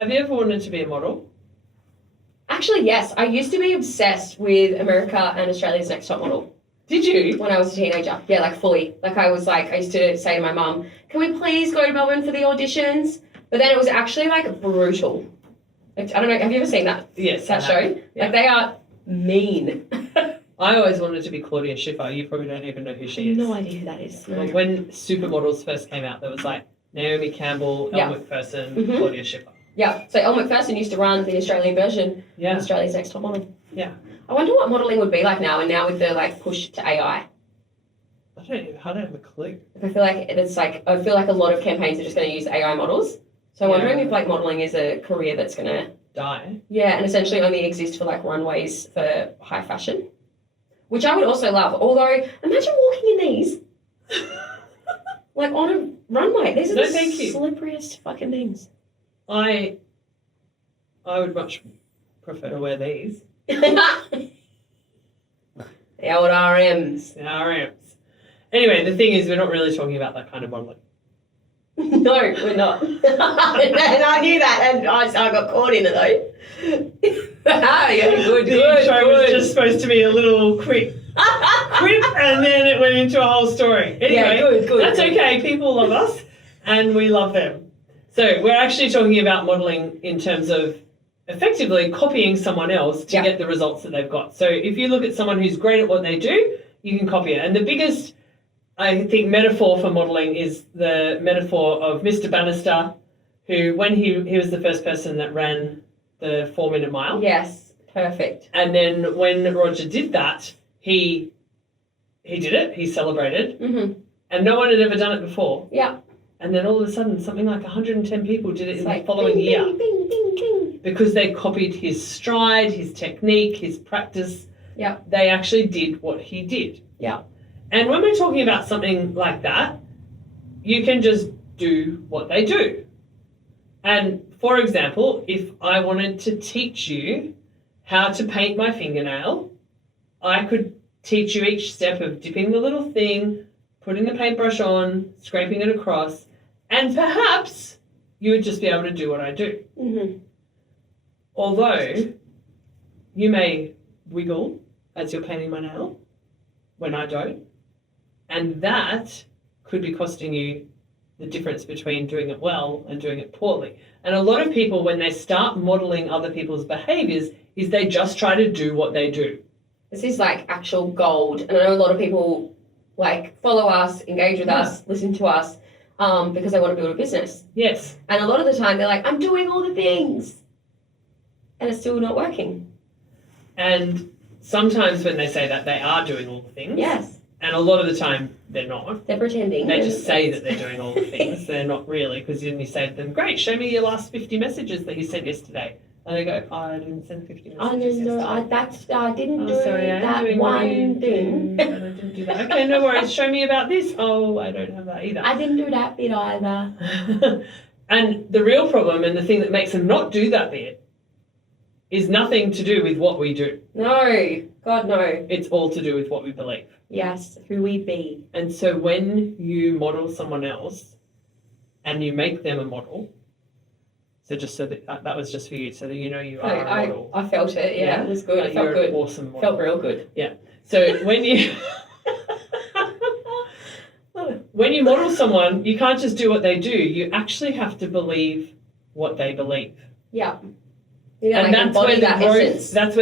Have you ever wanted to be a model? Actually, yes. I used to be obsessed with America and Australia's Next Top Model. Did you? When I was a teenager. Yeah, like fully. Like I used to say to my mum, can we please go to Melbourne for the auditions? But then it was actually like brutal. Like, I don't know, have you ever seen that? Yes. That show? Yeah. Like they are mean. I always wanted to be Claudia Schiffer. You probably don't even know who she is. No idea who that is. No. Well, when Supermodels first came out, there was like Naomi Campbell, Elle McPherson, Claudia Schiffer. Yeah. So Elle McPherson used to run the Australian version of Australia's Next Top Model. Yeah. I wonder what modelling would be like now, and now with the like push to AI. I don't have a clue. I feel like a lot of campaigns are just going to use AI models. So I'm wondering if like modelling is a career that's going to die. Yeah, and essentially only exist for like runways for high fashion, which I would also love. Although imagine walking in these, like on a runway. These are the slipperiest fucking things. I would much prefer to wear these. The old RMs. The RMs. Anyway, the thing is, we're not really talking about that kind of modelling. No, we're not. And I knew that, and I got caught in it though. Yeah, good. The intro was just supposed to be a little quick quip, and then it went into a whole story. Anyway, yeah, good. That's okay. People love us, and we love them. So we're actually talking about modelling in terms of effectively copying someone else to get the results that they've got. So if you look at someone who's great at what they do, you can copy it. And the biggest, I think, metaphor for modelling is the metaphor of Mr. Bannister, who, when he was the first person that ran the 4-minute mile. Yes, perfect. And then when Roger did that, he did it, he celebrated, and no one had ever done it before. Yeah. And then all of a sudden, something like 110 people did it in the following bing, year. Bing, bing, bing, bing. Because they copied his stride, his technique, his practice. Yeah. They actually did what he did. Yeah. And when we're talking about something like that, you can just do what they do. And for example, if I wanted to teach you how to paint my fingernail, I could teach you each step of dipping the little thing, putting the paintbrush on, scraping it across, and perhaps you would just be able to do what I do. Although you may wiggle as you're painting my nail when I don't, and that could be costing you the difference between doing it well and doing it poorly. And a lot of people, when they start modelling other people's behaviours, is they just try to do what they do. This is like actual gold. And I know a lot of people like follow us, engage with us, listen to us, because they want to build a business. Yes. And a lot of the time they're like, I'm doing all the things. And it's still not working. And sometimes when they say that, they are doing all the things. Yes. And a lot of the time, they're not. They're pretending. They just say that they're doing all the things. They're not really, because then you say to them, great, show me your last 50 messages that you sent yesterday. And they go, I didn't send 50 messages yesterday. I didn't do that one thing. And I didn't do that. Okay, no worries. Show me about this. Oh, I don't have that either. I didn't do that bit either. And the real problem and the thing that makes them not do that bit is nothing to do with what we do. No. God, no. It's all to do with what we believe. Yes, who we be. And so when you model someone else and you make them a model, so just so that was just for you, so that you know you are a model. I felt it, yeah. It was good. It felt you're good. An awesome model. Felt real good. Yeah. So when you when you model someone, you can't just do what they do. You actually have to believe what they believe. Yeah. And that's where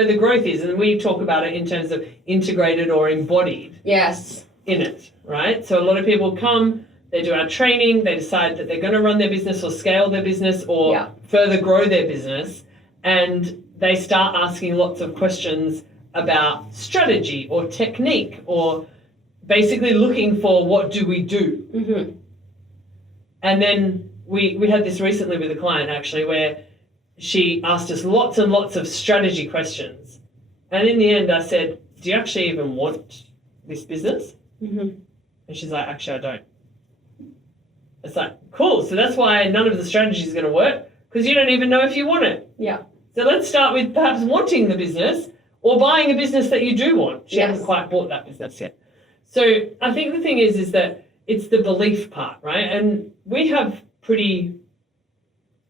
the growth is. And we talk about it in terms of integrated or embodied. Yes. In it, right? So a lot of people come, they do our training, they decide that they're going to run their business or scale their business or further grow their business, and they start asking lots of questions about strategy or technique or basically looking for what do we do. And then we had this recently with a client actually where she asked us lots and lots of strategy questions. And in the end I said, do you actually even want this business? And she's like, actually I don't. It's like, cool, so that's why none of the strategy is going to work, because you don't even know if you want it. Yeah. So let's start with perhaps wanting the business or buying a business that you do want. She hasn't quite bought that business yet. So I think the thing is that it's the belief part, right? And we have pretty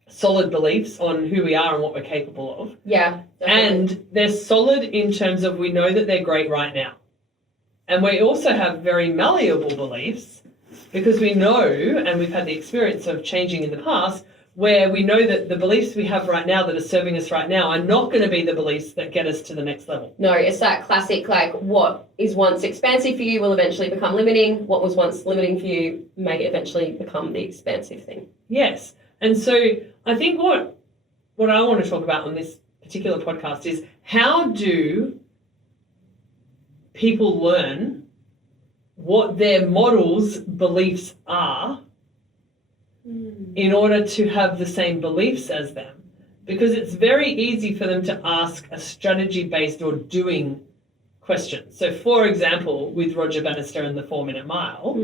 solid beliefs on who we are and what we're capable of. Yeah. Definitely. And they're solid in terms of we know that they're great right now. And we also have very malleable beliefs because we know, and we've had the experience of changing in the past, where we know that the beliefs we have right now that are serving us right now are not going to be the beliefs that get us to the next level. No, it's that classic, like, what is once expansive for you will eventually become limiting. What was once limiting for you may eventually become the expansive thing. Yes. And so I think what I want to talk about on this particular podcast is how do people learn what their model's beliefs are in order to have the same beliefs as them, because it's very easy for them to ask a strategy-based or doing question. So, for example, with Roger Bannister and the 4-minute mile,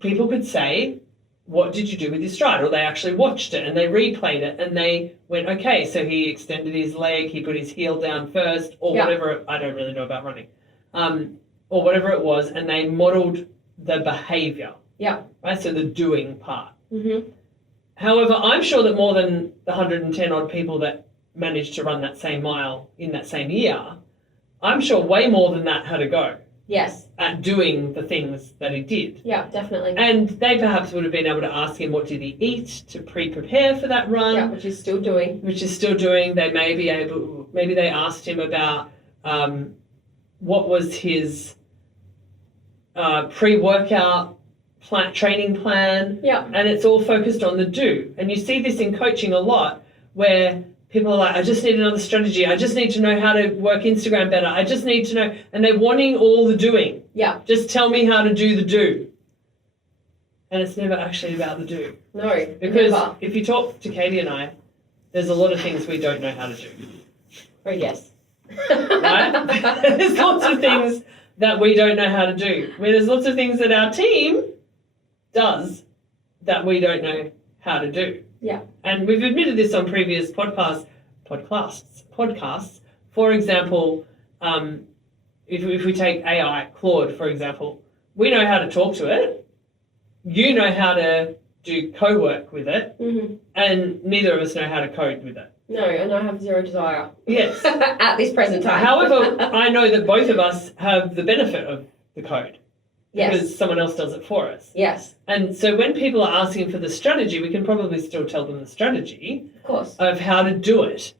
people could say, what did you do with your stride? Or they actually watched it and they replayed it and they went, okay, so he extended his leg, he put his heel down first, or whatever. I don't really know about running, or whatever it was, and they modeled the behavior. Yeah. Right, so the doing part. However, I'm sure that more than the 110 odd people that managed to run that same mile in that same year, I'm sure way more than that had a go. Yes. At doing the things that he did. Yeah, definitely. And they perhaps would have been able to ask him what did he eat to pre-prepare for that run. Yeah, which he's still doing. They may be able, maybe they asked him about what was his pre-workout training plan. Yeah. And it's all focused on the do. And you see this in coaching a lot where people are like, I just need another strategy. I just need to know how to work Instagram better. I just need to know. And they're wanting all the doing. Yeah. Just tell me how to do the do. And it's never actually about the do. No. Because if you talk to Katie and I, there's a lot of things we don't know how to do. Oh, yes. Right? There's lots of things that we don't know how to do. There's lots of things that our team does that we don't know how to do. Yeah. And we've admitted this on previous podcasts. For example, if we take AI, Claude, for example, we know how to talk to it. You know how to do co-work with it. And neither of us know how to code with it. No, and I have zero desire. Yes. At this present time. However, I know that both of us have the benefit of the code. Yes. Because someone else does it for us. Yes. And so when people are asking for the strategy, we can probably still tell them the strategy. Of course. Of how to do it.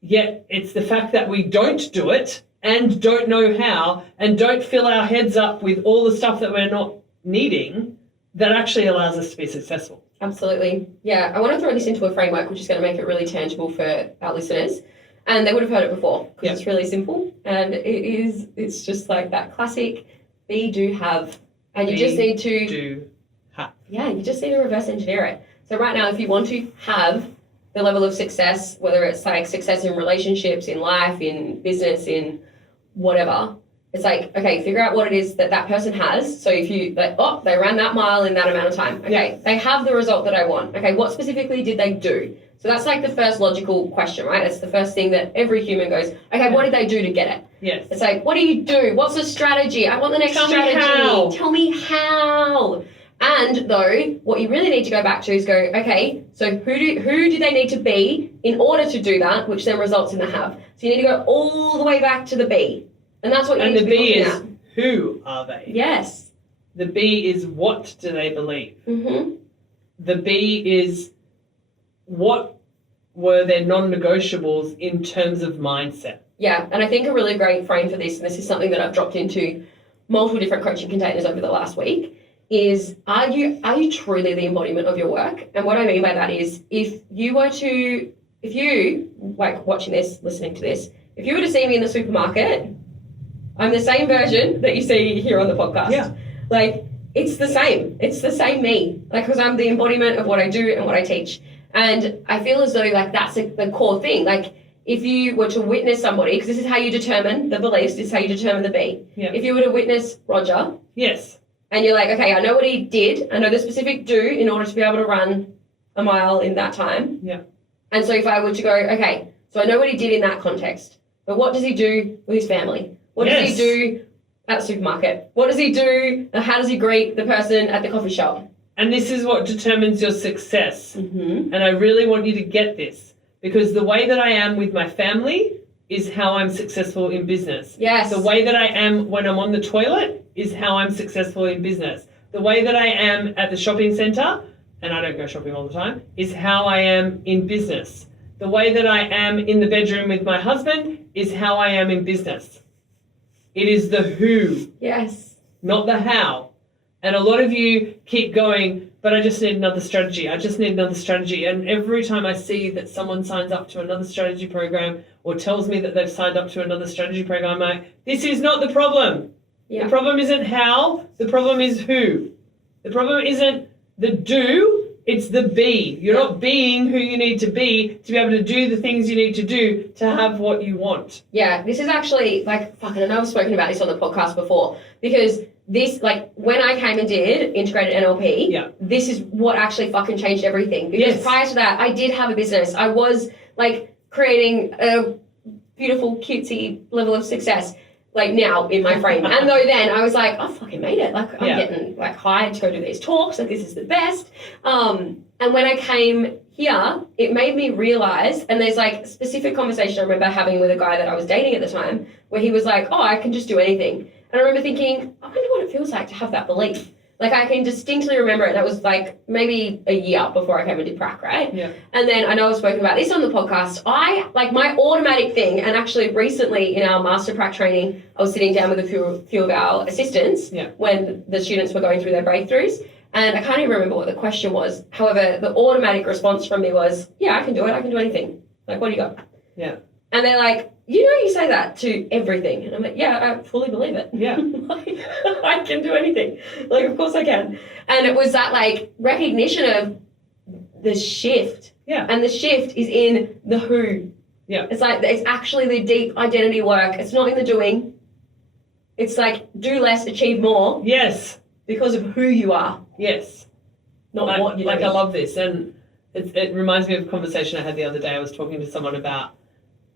Yet it's the fact that we don't do it and don't know how and don't fill our heads up with all the stuff that we're not needing that actually allows us to be successful. Absolutely. Yeah. I want to throw this into a framework which is going to make it really tangible for our listeners. And they would have heard it before because it's really simple. And it's just like that classic be, do, have. And you just need to do, have. Yeah, you just need to reverse engineer it. So right now, if you want to have the level of success, whether it's like success in relationships, in life, in business, in whatever, it's like, okay, figure out what it is that that person has. So if you, like, oh, they ran that mile in that amount of time. Okay, they have the result that I want. Okay, what specifically did they do? So that's like the first logical question, right? That's the first thing that every human goes, okay, what did they do to get it? Yes. It's like, what do you do? What's the strategy? I want the next strategy. Tell me how. And though, what you really need to go back to is go, okay, so who do they need to be in order to do that, which then results in the have. So you need to go all the way back to the be. And that's what you need to be looking at. And the B is, who are they? Yes. The B is, what do they believe? The B is, what were their non-negotiables in terms of mindset? Yeah, and I think a really great frame for this, and this is something that I've dropped into multiple different coaching containers over the last week, is are you truly the embodiment of your work? And what I mean by that is if you like watching this, listening to this, if you were to see me in the supermarket, I'm the same version that you see here on the podcast. Yeah. Like, it's the same. It's the same me. Like, because I'm the embodiment of what I do and what I teach. And I feel as though, like, that's the core thing. Like, if you were to witness somebody, because this is how you determine the beliefs, this is how you determine the be. Yeah. If you were to witness Roger. Yes. And you're like, okay, I know what he did. I know the specific do in order to be able to run a mile in that time. Yeah. And so if I were to go, okay, so I know what he did in that context. But what does he do with his family? What does he do at the supermarket? What does he do? How does he greet the person at the coffee shop? And this is what determines your success. Mm-hmm. And I really want you to get this, because the way that I am with my family is how I'm successful in business. Yes. The way that I am when I'm on the toilet is how I'm successful in business. The way that I am at the shopping centre, and I don't go shopping all the time, is how I am in business. The way that I am in the bedroom with my husband is how I am in business. It is the who. Yes. Not the how. And a lot of you keep going, but I just need another strategy. I just need another strategy. And every time I see that someone signs up to another strategy program or tells me that they've signed up to another strategy program, I'm like, this is not the problem. Yeah. The problem isn't how. The problem is who. The problem isn't the do. It's the be. You're not being who you need to be able to do the things you need to do to have what you want. Yeah, this is actually, like, fucking, I know I've spoken about this on the podcast before, because this, like, when I came and did integrated NLP, this is what actually fucking changed everything. Because prior to that, I did have a business. I was, like, creating a beautiful, cutesy level of success, like, now in my frame. And though then I was like, I fucking made it. Like, I'm getting, like, hired to go do these talks. Like, this is the best. And when I came here, it made me realize, and there's, like, a specific conversation I remember having with a guy that I was dating at the time, where he was like, oh, I can just do anything. And I remember thinking, I wonder what it feels like to have that belief. Like, I can distinctly remember it. That was, like, maybe a year before I came and did prac, right? Yeah. And then I know I've spoken about this on the podcast. My automatic thing, and actually recently in our master prac training, I was sitting down with a few of our assistants when the students were going through their breakthroughs. And I can't even remember what the question was. However, the automatic response from me was, yeah, I can do it. I can do anything. Like, what do you got? Yeah. And they're like, you know, you say that to everything. And I'm like, yeah, I fully believe it. Yeah. Like, I can do anything. Like, of course I can. And it was that, like, recognition of the shift. Yeah. And the shift is in the who. Yeah. It's like, it's actually the deep identity work. It's not in the doing. It's like, do less, achieve more. Yes. Because of who you are. Yes. Not what you're doing. I love this. And it reminds me of a conversation I had the other day. I was talking to someone about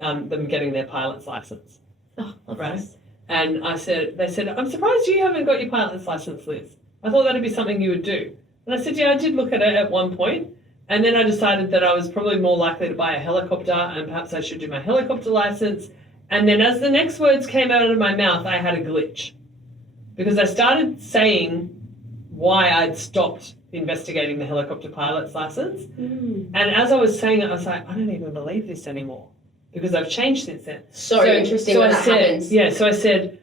them getting their pilot's license. Oh, right. Nice. And they said, I'm surprised you haven't got your pilot's license, Liz. I thought that'd be something you would do. And I said, yeah, I did look at it at one point. And then I decided that I was probably more likely to buy a helicopter and perhaps I should do my helicopter license. And then as the next words came out of my mouth, I had a glitch. Because I started saying why I'd stopped investigating the helicopter pilot's license. And as I was saying it, I was like, I don't even believe this anymore. Because I've changed since then. So interesting when that happens. Yeah, so I said,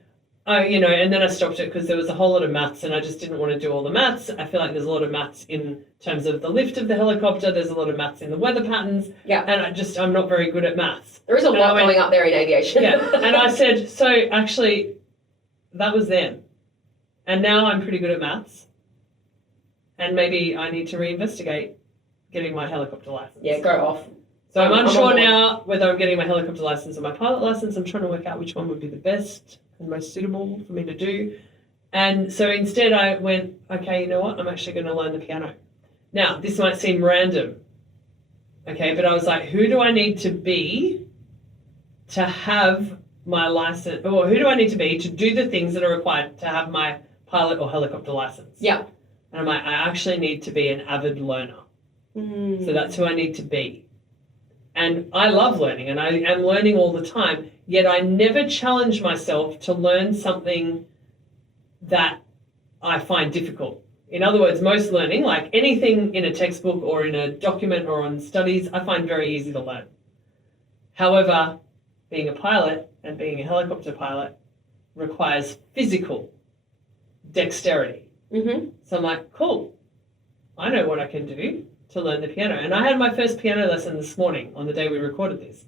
and then I stopped it because there was a whole lot of maths and I just didn't want to do all the maths. I feel like there's a lot of maths in terms of the lift of the helicopter. There's a lot of maths in the weather patterns. Yeah. And I'm not very good at maths. There is a lot going up there in aviation. Yeah. And I said, so actually, that was then. And now I'm pretty good at maths. And maybe I need to reinvestigate getting my helicopter license. Yeah, go off. So I'm unsure now whether I'm getting my helicopter license or my pilot license. I'm trying to work out which one would be the best and most suitable for me to do. And so instead I went, okay, you know what? I'm actually going to learn the piano. Now, this might seem random, okay, but I was like, who do I need to be to have my license, or who do I need to be to do the things that are required to have my pilot or helicopter license? Yeah. And I'm like, I actually need to be an avid learner. So that's who I need to be. And I love learning and I am learning all the time, yet I never challenge myself to learn something that I find difficult. In other words, most learning, like anything in a textbook or in a document or on studies, I find very easy to learn. However, being a pilot and being a helicopter pilot requires physical dexterity. So I'm like, cool, I know what I can do to learn the piano. And I had my first piano lesson this morning on the day we recorded this.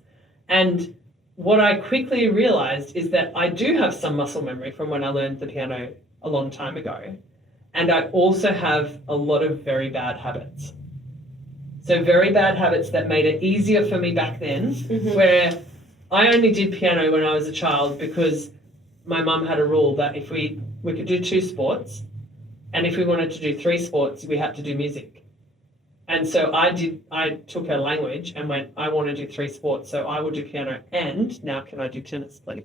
And what I quickly realized is that I do have some muscle memory from when I learned the piano a long time ago. And I also have a lot of very bad habits. So very bad habits that made it easier for me back then, where I only did piano when I was a child because my mum had a rule that if we could do 2 sports, and if we wanted to do 3 sports, we had to do music. And so I took her language and went, I want to do 3 sports, so I will do piano and now can I do tennis, please?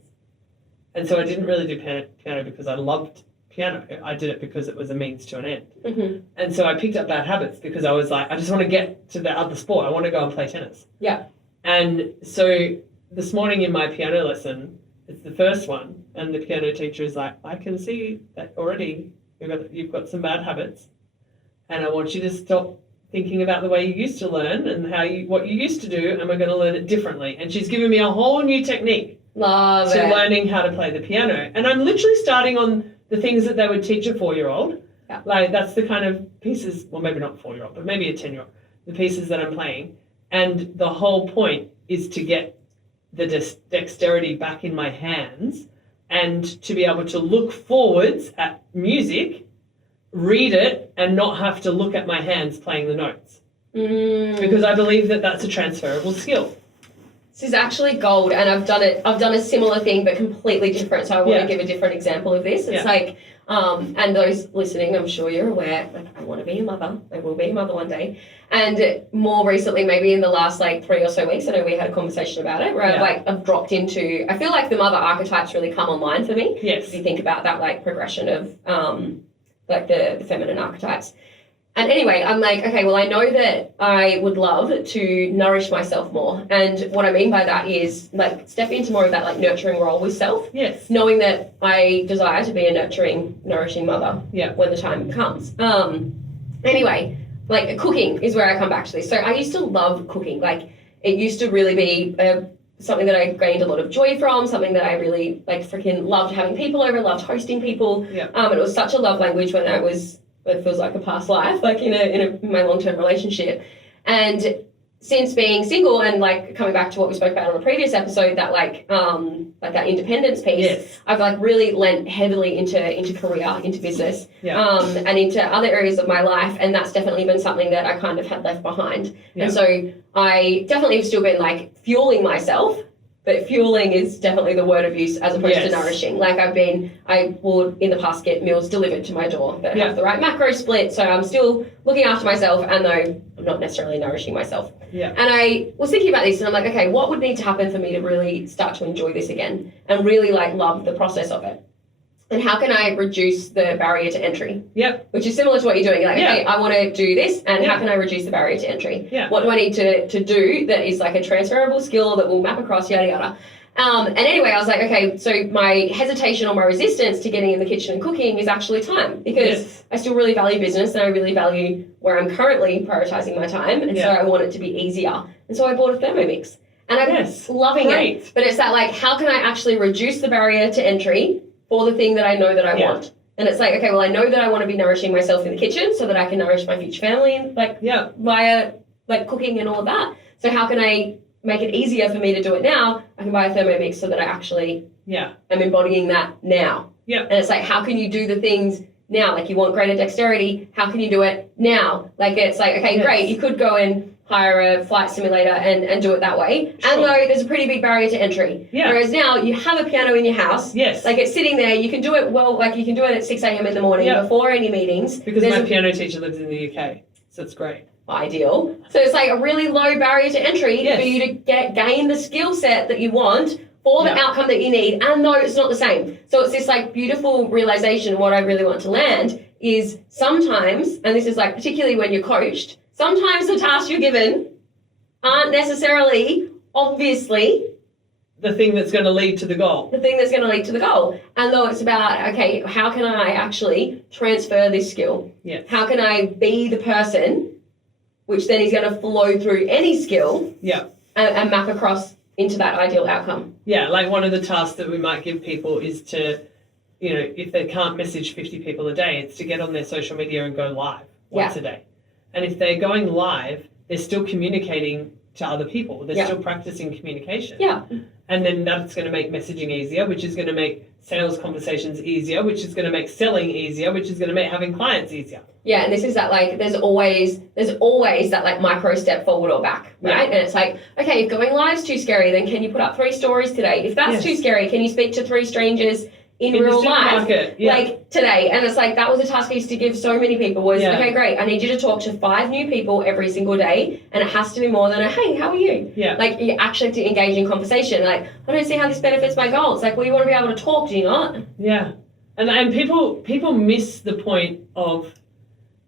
And so I didn't really do piano because I loved piano. I did it because it was a means to an end. Mm-hmm. And so I picked up bad habits because I was like, I just want to get to the other sport. I want to go and play tennis. Yeah. And so this morning in my piano lesson, it's the first one, and the piano teacher is like, I can see that already you've got some bad habits, and I want you to stop thinking about the way you used to learn and what you used to do, and we're going to learn it differently. And she's given me a whole new technique to learning how to play the piano. And I'm literally starting on the things that they would teach a 4-year-old. Yeah. Like that's the kind of pieces, well, maybe not 4-year-old, but maybe a 10-year-old, the pieces that I'm playing. And the whole point is to get the dexterity back in my hands and to be able to look forwards at music, read it, and not have to look at my hands playing the notes. Because I believe that that's a transferable skill. This is actually gold, and I've done a similar thing, but completely different. So I want to give a different example of this. It's like, and those listening, I'm sure you're aware, like I want to be a mother. I will be a mother one day. And more recently, maybe in the last 3 or so weeks, I know we had a conversation about it, where I've dropped into, I feel like the mother archetypes really come online for me. Yes. If you think about that progression of the feminine archetypes. And anyway, I'm like, okay, well, I know that I would love to nourish myself more. And what I mean by that is step into more of that nurturing role with self. Yes. Knowing that I desire to be a nurturing, nourishing mother when the time comes. Anyway, cooking is where I come back to this. So I used to love cooking. It used to really be something that I gained a lot of joy from, something that I really freaking loved having people over, loved hosting people. Yeah. It was such a love language when I was, it feels like a past life, in my long-term relationship. And since being single and coming back to what we spoke about on a previous episode, that that independence piece, I've really lent heavily into career, into business, and into other areas of my life, and that's definitely been something that I kind of had left behind. And so I definitely have still been fueling myself. But fueling is definitely the word of use as opposed to nourishing. I would in the past get meals delivered to my door that have the right macro split. So I'm still looking after myself, and though I'm not necessarily nourishing myself. Yeah. And I was thinking about this, and I'm like, okay, what would need to happen for me to really start to enjoy this again and really love the process of it? And how can I reduce the barrier to entry? Yep. Which is similar to what you're doing. Okay, I want to do this, and how can I reduce the barrier to entry? Yeah. What do I need to do that is a transferable skill that will map across, yada, yada. And anyway, I was like, okay, so my hesitation or my resistance to getting in the kitchen and cooking is actually time, because I still really value business, and I really value where I'm currently prioritizing my time, and so I want it to be easier. And so I bought a Thermomix, and I'm loving it. But it's that how can I actually reduce the barrier to entry for the thing that I know that I want? And it's okay, well, I know that I want to be nourishing myself in the kitchen so that I can nourish my future family and via cooking and all of that. So how can I make it easier for me to do it now? I can buy a Thermomix so that I actually am embodying that now. Yeah. And it's how can you do the things now? You want greater dexterity, how can you do it now? It's okay, great, you could go and hire a flight simulator and do it that way. Sure. And though there's a pretty big barrier to entry. Yeah. Whereas now you have a piano in your house. Yes. It's sitting there, you can do it you can do it at 6 a.m. in the morning before any meetings. Because my piano teacher lives in the UK, so it's great. Ideal. So it's a really low barrier to entry for you to gain the skill set that you want for the outcome that you need. And no, it's not the same. So it's this beautiful realization. What I really want to land is sometimes, and this is particularly when you're coached, sometimes the tasks you're given aren't necessarily, obviously, the thing that's going to lead to the goal. The thing that's going to lead to the goal. And though it's about, okay, how can I actually transfer this skill? Yes. How can I be the person, which then is going to flow through any skill and map across into that ideal outcome? Yeah, one of the tasks that we might give people is to, if they can't message 50 people a day, it's to get on their social media and go live once a day. And if they're going live, they're still communicating to other people. They're still practicing communication. Yeah. And then that's going to make messaging easier, which is going to make sales conversations easier, which is going to make selling easier, which is going to make having clients easier. Yeah, and this is that there's always that micro step forward or back, right? And it's okay, if going live's too scary, then can you put up 3 stories today? If that's too scary, can you speak to 3 strangers in real life today? And it's that was a task I used to give so many people was okay, great, I need you to talk to 5 new people every single day, and it has to be more than a hey, how are you? You actually have to engage in conversation. I don't see how this benefits my goals. Well, you want to be able to talk, do you not? And people miss the point of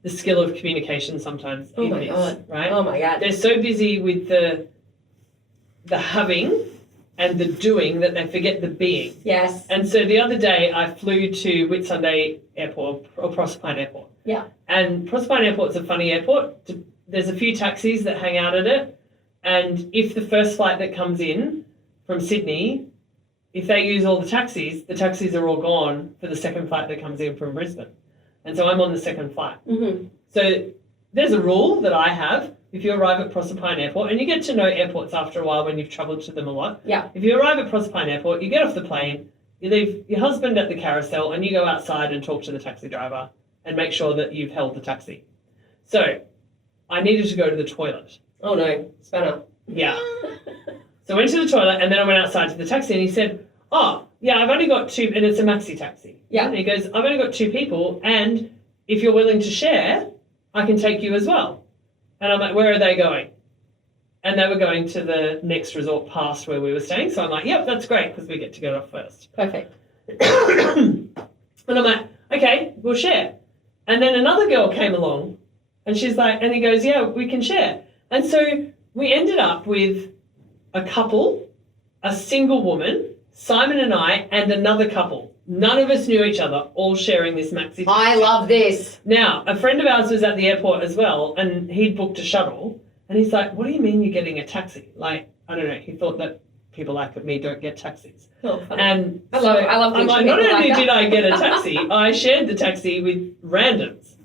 the skill of communication sometimes. Oh my God. Right? Oh my God. They're so busy with the having and the doing that they forget the being. Yes. And so the other day I flew to Whitsunday Airport or Proserpine Airport. Yeah. And Proserpine Airport's a funny airport. There's a few taxis that hang out at it. And if the first flight that comes in from Sydney, if they use all the taxis are all gone for the second flight that comes in from Brisbane. And so I'm on the second flight. Mm-hmm. So there's a rule that I have. If you arrive at Proserpine Airport, and you get to know airports after a while when you've travelled to them a lot. Yeah. If you arrive at Proserpine Airport, you get off the plane, you leave your husband at the carousel, and you go outside and talk to the taxi driver and make sure that you've held the taxi. So I needed to go to the toilet. Oh no, spanner. Yeah. So I went to the toilet and then I went outside to the taxi and he said, oh, yeah, I've only got 2, and it's a maxi taxi. Yeah. And he goes, I've only got 2 people and if you're willing to share, I can take you as well. And I'm like, where are they going? And they were going to the next resort past where we were staying. So I'm like, yep, that's great because we get to get off first. Perfect. And I'm like, okay, we'll share. And then another girl came along and she's like, and he goes, yeah, we can share. And so we ended up with a couple, a single woman, Simon and I, and another couple. None of us knew each other, all sharing this maxi taxi. I love this. Now, a friend of ours was at the airport as well, and he'd booked a shuttle. And he's like, what do you mean you're getting a taxi? Like, I don't know. He thought that people like me don't get taxis. Oh, funny. And I love I'm like, not only did I get a taxi, I shared the taxi with randoms.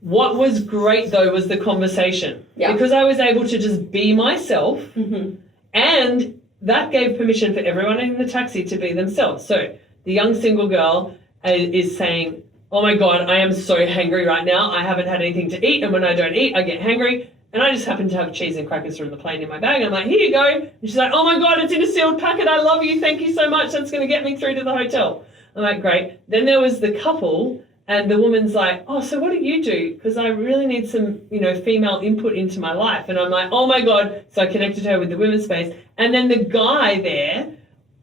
What was great, though, was the conversation. Yeah. Because I was able to just be myself, Mm-hmm. and that gave permission for everyone in the taxi to be themselves. So the young single girl is saying, oh my God, I am so hangry right now. I haven't had anything to eat, and when I don't eat, I get hangry. And I just happen to have cheese and crackers from the plane in my bag. I'm like, here you go. And she's like, oh my God, it's in a sealed packet. I love you. Thank you so much. That's going to get me through to the hotel. I'm like, great. Then there was the couple, and the woman's like, oh, so what do you do? Because I really need some, female input into my life. And I'm like, oh my God. So I connected her with the women's space. And then the guy there,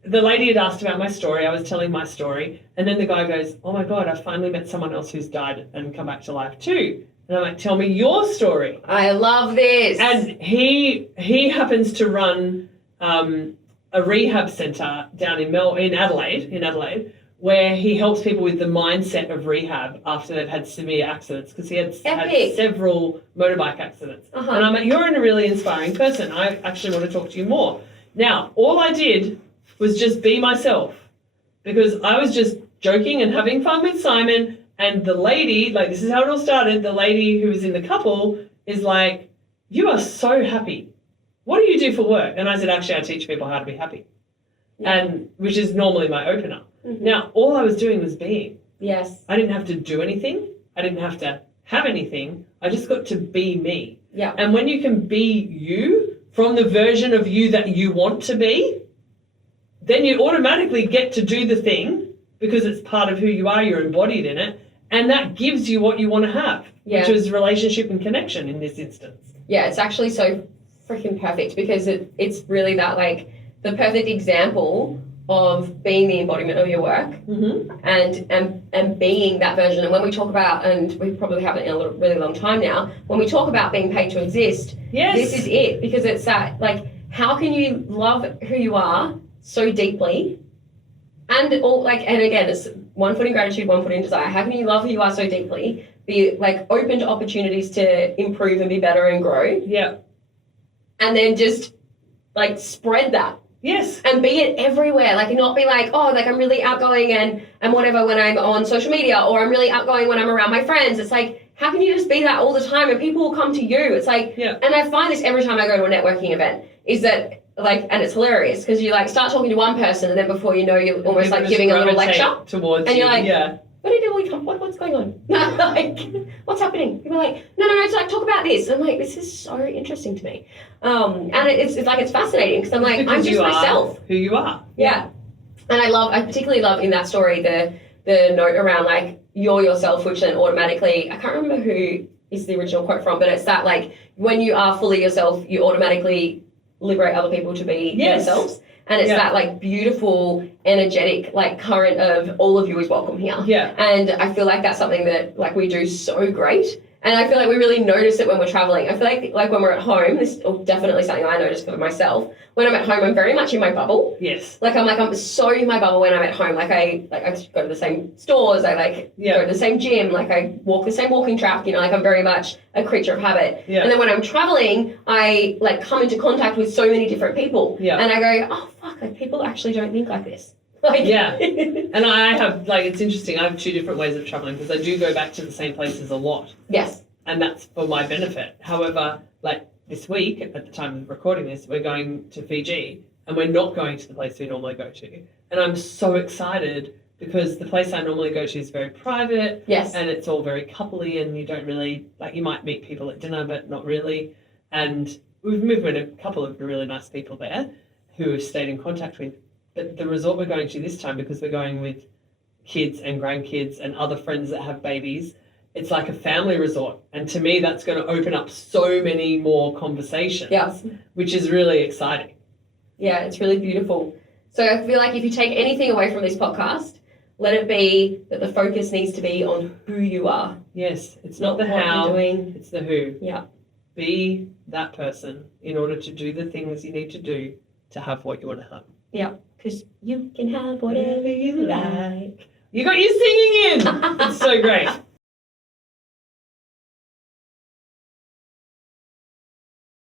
the lady had asked about my story. I was telling my story. And then the guy goes, oh my God, I finally met someone else who's died and come back to life too. And I'm like, tell me your story. I love this. And he happens to run a rehab centre down in Adelaide, where he helps people with the mindset of rehab after they've had severe accidents, because he had several motorbike accidents. Uh-huh. And I'm like, you're a really inspiring person. I actually want to talk to you more. Now, all I did was just be myself, because I was just joking and having fun with Simon. And the lady, like, this is how it all started, the lady who was in the couple is like, you are so happy. What do you do for work? And I said, actually, I teach people how to be happy. Yeah. And which is normally my opener. Mm-hmm. Now, all I was doing was being. Yes. I didn't have to do anything. I didn't have to have anything. I just got to be me. Yeah. And when you can be you from the version of you that you want to be, then you automatically get to do the thing because it's part of who you are. You're embodied in it. And that gives you what you want to have, which is relationship and connection in this instance. Yeah, it's actually so freaking perfect, because it's really that, like, the perfect example of being the embodiment of your work, mm-hmm. and being that version. And when we talk about, and we probably haven't in a really long time now, when we talk about being paid to exist, this is it, because it's that, like, how can you love who you are so deeply? And again, it's 1 foot in gratitude, 1 foot in desire. How can you love who you are so deeply, be like open to opportunities to improve and be better and grow? Yeah. And then just like spread that. Yes. And be it everywhere. Like, not be like, oh, like I'm really outgoing and whatever when I'm on social media, or I'm really outgoing when I'm around my friends. It's like, how can you just be that all the time and people will come to you? It's like, and I find this every time I go to a networking event, is that, like, and it's hilarious because you like start talking to one person and then before you know you're almost like giving a little lecture towards and you're like, yeah. What's going on? Like, what's happening? People are like, no, it's like, talk about this. I'm like, this is so interesting to me. And it's like, it's fascinating because I'm like, I'm just myself. Who you are. Yeah. And I particularly love in that story the note around like, you're yourself, which then automatically, I can't remember who is the original quote from, but it's that like, when you are fully yourself, you automatically liberate other people to be themselves. And it's that like beautiful, energetic like current of all of you is welcome here. Yeah. And I feel like that's something that like we do so great. And I feel like we really notice it when we're traveling. I feel like when we're at home, this is definitely something I notice for myself. When I'm at home, I'm very much in my bubble. Yes. I'm so in my bubble when I'm at home. I go to the same stores. I go to the same gym. I walk the same walking track. I'm very much a creature of habit. Yeah. And then when I'm traveling, I come into contact with so many different people. Yeah. And I go, oh fuck, people actually don't think like this. Yeah. And I have it's interesting. I have two different ways of traveling because I do go back to the same places a lot. Yes. And that's for my benefit. However, this week, at the time of recording this, we're going to Fiji and we're not going to the place we normally go to. And I'm so excited because the place I normally go to is very private. Yes. And it's all very coupley and you don't really, you might meet people at dinner, but not really. And we've met a couple of really nice people there who we've stayed in contact with. But the resort we're going to this time, because we're going with kids and grandkids and other friends that have babies, it's like a family resort. And to me, that's going to open up so many more conversations, which is really exciting. Yeah, it's really beautiful. So I feel like if you take anything away from this podcast, let it be that the focus needs to be on who you are. Yes, it's not the how, it's the who. Yeah. Be that person in order to do the things you need to do to have what you want to have. Yeah, because you can have whatever you like. You got your singing in. It's so great.